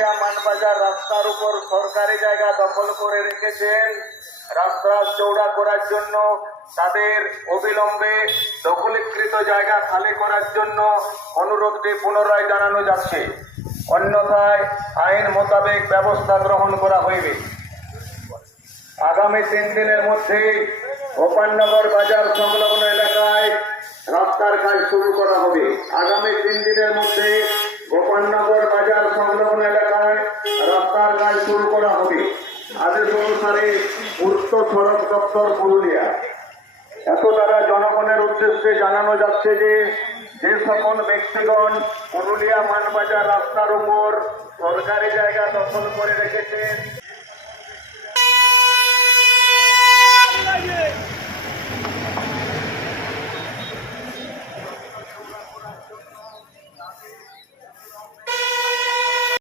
পুরুলিয়া মানবাজার রাস্তার উপর সরকারি জায়গা দখল করে রেখেছেন, রাস্তা চওড়া করার জন্য তাদের অবিলম্বে দখলীকৃত জায়গা খালি করার জন্য অনুরোধটি পুনরায় জানানো যাচ্ছে। অন্যথায় আইন মোতাবেক ব্যবস্থা গ্রহণ করা হইবে। আগামী 3 দিনের মধ্যে গোপালনগর বাজার সংলগ্ন এলাকায় রাস্তার কাজ শুরু করা হবে। আগামী 3 দিনের মধ্যে গোপালনগর বাজার সংলগ্ন এলাকায় রাস্তার কাজ শুরু করা হবে। আদেশ অনুসারে পূর্ত সড়ক দপ্তর পুরুলিয়া। এত দ্বারা জনগণের উদ্দেশ্যে জানানো যাচ্ছে যে সকল ব্যক্তিগণ পুরুলিয়া মানবাজার রাস্তার উপর সরকারি জায়গা দখল করে রেখেছেন